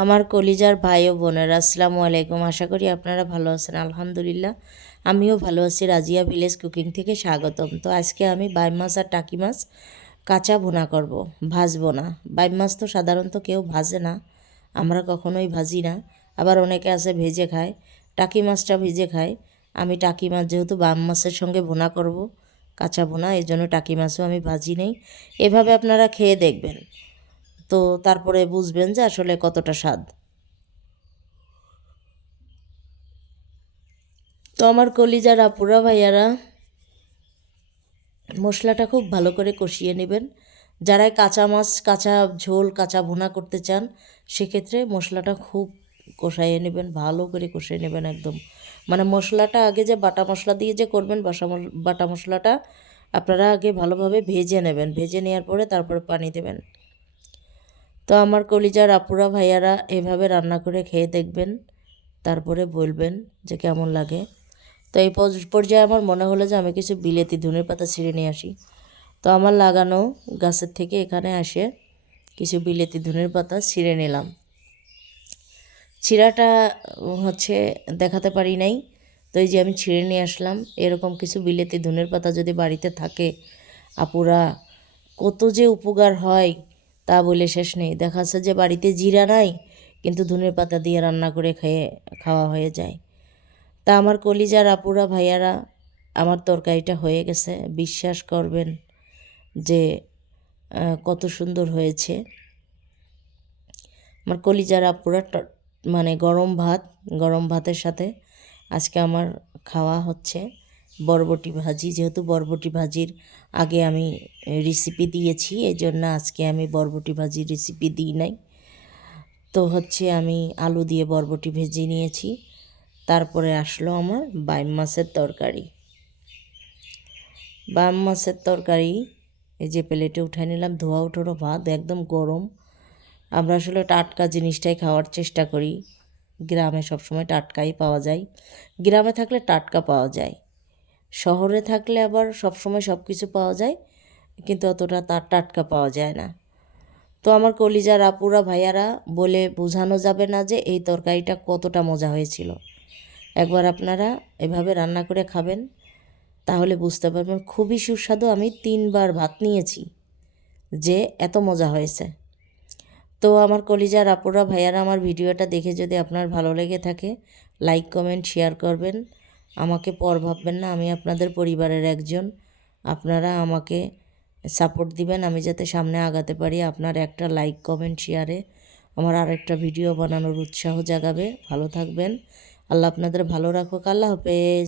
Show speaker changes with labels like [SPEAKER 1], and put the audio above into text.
[SPEAKER 1] আমার কলিজার ভাই ও বোনেরা, আসসালামু আলাইকুম। আশা করি আপনারা ভালো আছেন, আলহামদুলিল্লাহ। আমিও ভালো আছি, রাজিয়া ভিলেজ কুকিং থেকে স্বাগতম। তো আজকে আমি বাইম মাছ আর টাকি মাছ কাঁচা ভুনা করব, ভাজবো না। বাই মাছ তো সাধারণত কেউ ভাজে না, আমরা কখনোই ভাজি না। আবার অনেকে আছে ভেজে খায়, টাকি মাছটা ভেজে খায়। আমি টাকি মাছ যেহেতু বাম মাছের সঙ্গে ভুনা করব, কাঁচা ভুনা এই জন্য টাকি মাছও আমি ভাজি নেই। এভাবে আপনারা খেয়ে দেখবেন। তো তারপরে বুঝবেন যে আসলে কতটা স্বাদ। তো আমার কলিজার আপুরা, ভাইয়ারা, মশলাটা খুব ভালো করে কষিয়ে নেবেন। যারাই কাঁচা মাছ, কাঁচা ঝোল, কাঁচা ভুনা করতে চান, সেক্ষেত্রে মশলাটা খুব কষাইয়ে নেবেন, ভালো করে কষিয়ে নেবেন একদম। মানে মশলাটা আগে যে বাটা মশলা দিয়ে যে করবেন, বাসা বাটা মশলাটা আপনারা আগে ভালোভাবে ভেজে নেবেন। ভেজে নেওয়ার পরে তারপরে পানি দেবেন। তো আমার কলিজার আপুরা ভাইয়ারা এভাবে রান্না করে খেয়ে দেখবেন, তারপরে বলবেন যে কেমন লাগে। তো এই পর্যায়ে আমার মনে হলো যে আমি কিছু বিলেতি ধনের পাতা ছিঁড়ে নিয়ে আসি। তো আমার লাগানো গাছের থেকে এখানে আসে কিছু বিলেতি ধনের পাতা ছিঁড়ে নিলাম। ছিঁড়াটা হচ্ছে দেখাতে পারি নাই, তো এই যে আমি ছিঁড়ে নিয়ে আসলাম। এরকম কিছু বিলেতি ধনের পাতা যদি বাড়িতে থাকে, আপুরা কত যে উপকার হয় তা বলে শেষ নেই। দেখা যাচ্ছে যে বাড়িতে জিরা নাই, কিন্তু ধনের পাতা দিয়ে রান্না করে খেয়ে খাওয়া হয়ে যায়। তা আমার কলিজার আপুরা ভাইয়ারা, আমার তরকারিটা হয়ে গেছে। বিশ্বাস করবেন যে কত সুন্দর হয়েছে। আমার কলিজার আপুরা মানে গরম ভাত, গরম ভাতের সাথে আজকে আমার খাওয়া হচ্ছে। বরবটি ভাজি। যেহেতু বরবটি ভাজির আগে আমি রেসিপি দিয়েছি এই জন্য আজকে আমি বরবটি ভাজির রেসিপি দিই নাই। তো হচ্ছে আমি আলু দিয়ে বরবটি ভেজে নিয়েছি। তারপরে আসলো আমার বাইম মাছের তরকারি। বাইম মাছের তরকারি, এই যে প্লেটে উঠাই নিলাম, ধোয়া উঠোনো ভাত, একদম গরম। আমরা আসলে টাটকা জিনিসটাই খাওয়ার চেষ্টা করি। গ্রামে সবসময় টাটকাই পাওয়া যায়। গ্রামে থাকলে টাটকা পাওয়া যায়। শহরে থাকলে আবার সবসময় সব কিছু পাওয়া যায়, কিন্তু অতটা তার টাটকা পাওয়া যায় না। তো আমার কলিজার আপুরা, ভাইয়ারা বলে বোঝানো যাবে না যে এই তরকারিটা কতটা মজা হয়েছিল। একবার আপনারা এভাবে রান্না করে খাবেন, তাহলে বুঝতে পারবেন খুবই সুস্বাদু আমি তিনবার ভাত নিয়েছি যে এত মজা হয়েছে। তো আমার কলিজার আপুরা, ভাইয়ারা আমার ভিডিওটা দেখে যদি আপনার ভালো লেগে থাকে লাইক কমেন্ট শেয়ার করবেন। আমাকে পর ভাববেন না, আমি আপনাদের পরিবারের একজন। আপনারা আমাকে সাপোর্ট দিবেন, আমি যাতে সামনে আগাতে পারি। আপনার একটা লাইক কমেন্ট শেয়ারে আমার আর একটা ভিডিও বানানোর উৎসাহ জাগাবে। ভালো থাকবেন। আল্লাহ আপনাদের ভালো রাখুক। আল্লাহ হাফেজ।